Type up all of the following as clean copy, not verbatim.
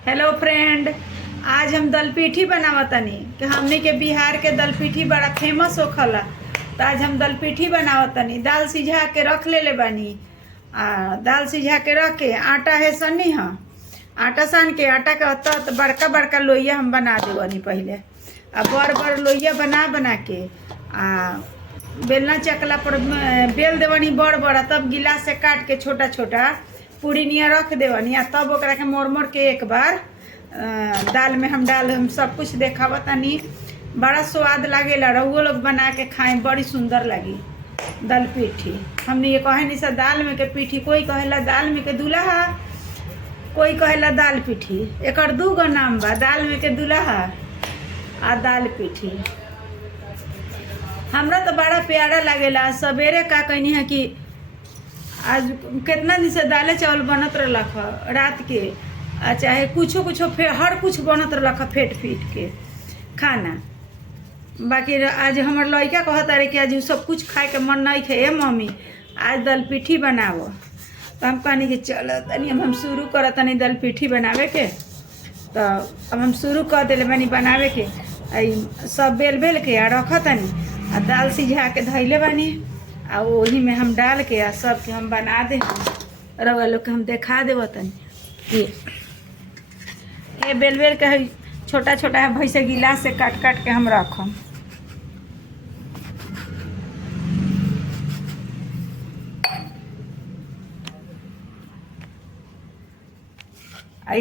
Hello friend. आज हम दलपीठी बनावतनी कि हमनी के बिहार के दलपीठी बड़ा फेमस होखला। तो आज हम दलपीठी बनावतनी। दाल सिझा के रख ले बानी। दाल सिझा के रख के आटा है सनी है, आटा सान के आटा के तो बड़का बड़का लोइया हम बना देवनी पहले। बड़ बड़ लोइया बना के बेलना चकला पर बेल देवनी बड़ बड़ा, तब गिलास से काट के छोटा छोटा पूरी निया रख देवनी। तब ओकरा के मोड़ मोड़ के एक बार दाल में हम सब कुछ देखावतनी। बड़ा स्वाद लागेला। रउआ लोग बना के खाएं, बड़ी सुंदर लगी दलपीठी। हमने ये कहे नहीं सा दाल में के पीठी, कोई कहेला दाल में के दूल्हा, कोई कहेला दाल पीठी। एक दूगो नाम बा, दाल में के दूल्हा आ दाल पीठी। हमरा तो बड़ा प्यारा लागेला। सवेरे का कहनी है कि आज कितना दिन से दाले चावल बनत रख रात के, चाहे कुछो कुछो हर कुछ बनत रख फेट के खाना। बाकी आज हमार लड़का कहता रहे कि आज सब कुछ खाए के मन नहीं खे, मम्मी आज दलपीठी बनावो। तो हम कहनी कि चलो तनी हम शुरू कर तनी दलपीठी बनावे के। तो अब हम शुरू कर दिले बनी बनावे के। सब बेल के रख तनी दाल सिझा के धैले बानी। वही में हम डाल के सब के हम बना दे। रउआ लोग के हम देखा देव तनी कि ये बेल के छोटा छोटा भैसे गिलास से काट के हम रखम।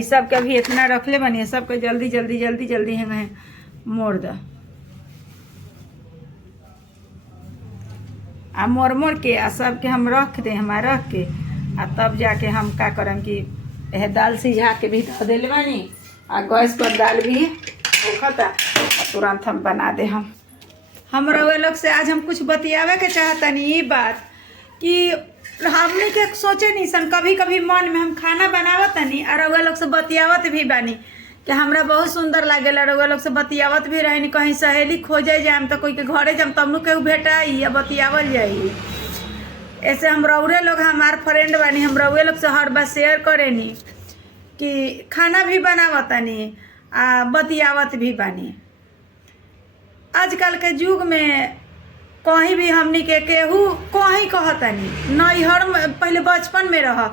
सब के अभी इतना रखले बनी, सबके जल्दी हमें मोड़ द मोड़ के सब के हम रख दे। रख के तब जाके हम का करम कि यह दाल सिझा के भी धो दिले बानी। गैस पर दाल भी होखता, तुरंत हम बना दे। हम रउआ लोग से आज हम कुछ बतियावे के चाहतनी। ये बात कि हमने के सोचे नहीं सन, कभी कभी मन में हम खाना बनावतनी और रउआ लोग से बतियावत भी बानी कि हमरा बहुत सुंदर लागेला। रउआ लोग से बतियावत भी रहे। कहीं सहेली खोजे जाम तो कोई के घरे जाम तब नु केहू भेटाई या बतियावल जाई। ऐसे हम रउरे लोग हमार फ्रेंड बानी, हम रउए लोग से हर बात शेयर करेनी कि खाना भी बनावतनी बतियावत भी बानी। आजकल के युग में कहीं भी हमनी के केहू कहीं कहतनी नैहर में, पहले बचपन में रह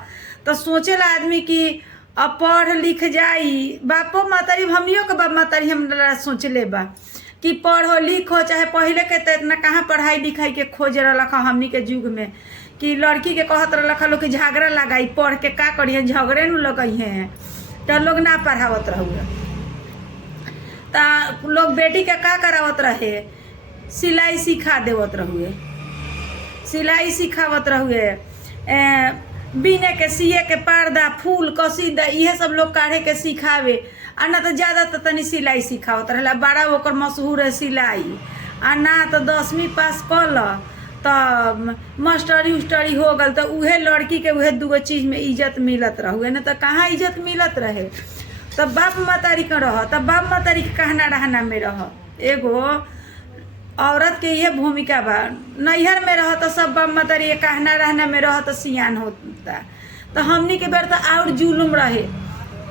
तो सोचेला आदमी कि अब पढ़ लिख जाई। बापो मातारी, हमनियों के बाप मातारी हमरा सोचले बा कि पढ़ो लिखो। चाहे पहले के तो इतना कहाँ पढ़ाई लिखाई के खोज रखा हमनी के युग में कि लड़की के कहत रखा लोग कि झगड़ा लगाई, पढ़ के का करिए, झगड़े न लगई हैं तो लोग ना पढ़ावत रहुए। तो लोग बेटी के का करावत रहे, सिलाई सिखा देवत रहुए, सिलाई सिखावत रहुए, बिने के सिए के पर्दा फूल कसीदा इहे सब लोग काढ़े के सिखावे। ना तो ज़्यादा तो तनी सिलाई सिखावत रहे। बड़ा ओकर मशहूर है सिलाई। ना तो 10वीं पास कल तो मास्टरी उस्टरी हो गल तो उहे लड़की के उहे दूगो चीज़ में इज्जत मिलत रहुए। ना तो कहाँ इज्जत मिलत रहे। तब बाप मातारी का रह, तब बाप मातारी के कहना रहना में रह। एगो औरत के यह भूमिका बा। नैहर में रह तो सब बाप मातारी कहना रहना में रह तो सियान होता। तो हमनी के बेर तो और जुलुम रहे।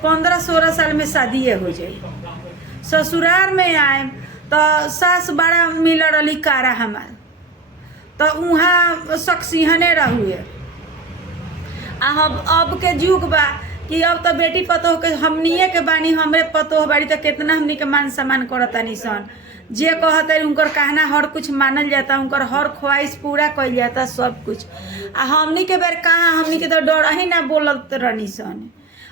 15-16 साल में शादी हो जाए। ससुराल में आए तो सास बड़ा मिल रही कारा हमार, तो वहाँ सक्सिहने रहुए। अब के युग बा कि अब तो बेटी पतोह के हमनिए के बानी, हमरे पतोह बाड़ी तो कितना हमनी के मान सम्मान करतानी सन। जे कहते उनकर कहना हर कुछ मानल जाता, उनकर हर ख्वाहिश पूरा कइल जाता, सब कुछ। हमनी के बेर कहाँ, हमनी के तो डर ही ना बोलत रहनी सन।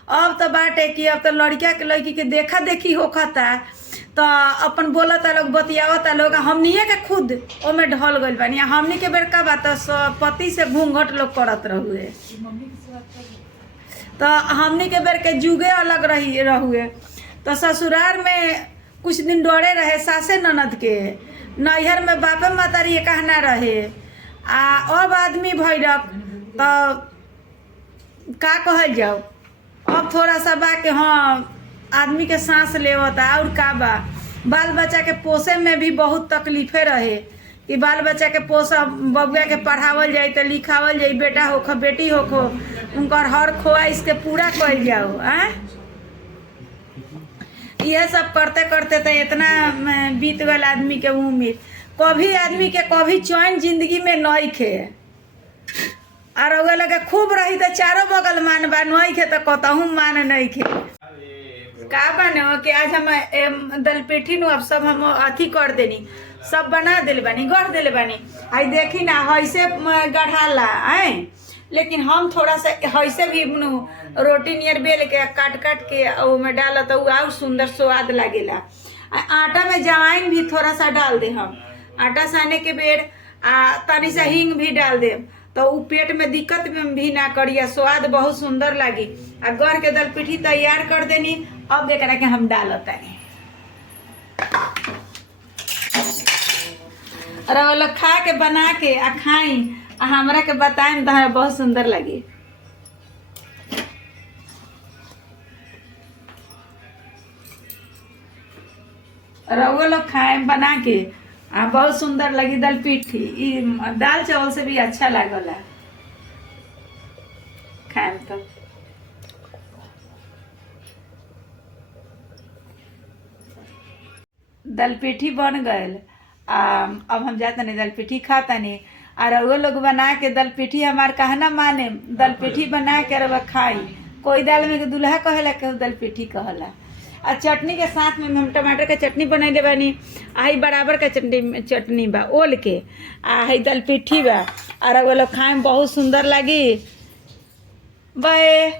अब तो बाटे कि अब तो लड़का के लड़की के देखा देखी होखता तो अपन बोलता लोग, बतियावता लोग। हमनिए के खुद ओमे ढल गइल बानी। हमनी के बेर का बात पति से घूंघट लोग करत रहुए। तो हमनी के बेर के जुगे अलग रहुए। तो ससुराल में कुछ दिन डरे रहे सासे ननद के, नैहर में बापे मातारी कहना रहे। अब आदमी भैरक तो का कहल जाओ। अब थोड़ा सा बा के हाँ आदमी के सांस लेवता। और का बा, बाल बच्चा के पोसे में भी बहुत तकलीफे रहे कि बाल बच्चा के पोसा, बबुआ के पढ़ावल जाए तो लिखावल जाए, बेटा होखो बेटी होखो, उनकर हर ख्वाहिश के पूरा कइल जाओ। यह सब करते करते तो इतना बीत गल आदमी के उम्र। कभी आदमी के कभी चैन जिंदगी में नहीं खे और अगर लगे खूब रही तो चारों बगल मान बा, नहीं खे तो कतहूँ मान नहीं खे। का बने कि आज हम दलपेठी नु अब सब हम अथी कर देनी, सब बना दिल बानी, गढ़ दिल बानी। आई देखी ना ऐसे गढ़ाला आए, लेकिन हम थोड़ा सा ऐसे भी रोटी नियर बेल के काट काट के में डाल तो और सुंदर स्वाद लगेला। आटा में जवाइन भी थोड़ा सा डाल दे, हम आटा साने के बेर तनी सा हींग भी डाल दे तो उ पेट में दिक्कत भी ना करिए, स्वाद बहुत सुंदर लगी। आ गढ़ के दलपिठी तैयार कर देनी। अब एकरा के हम डालता है और वो लोग खा के बना के आ खाई आ हमरा के बताएं तो बहुत सुंदर लगी। रउआ लोग खाए बना के बहुत सुंदर लगी दलपिठी। दाल चावल से भी अच्छा लागला खाए तो। दलपिठी बन गए। अब हम जाता नहीं दलपिठी खाता नहीं और वो लोग बना के दलपिठी हमार कहना माने, दलपिठी बना के रवा खाई। कोई दाल में दूल्हा कहेला केहू दलपिठी कहला। आ चटनी के साथ में हम टमाटर के चटनी बनैले बानी, आई बराबर का चटनी बा ओल के, आई दलपिठी बा और वो लोग खाए में बहुत सुंदर लगी। बाय।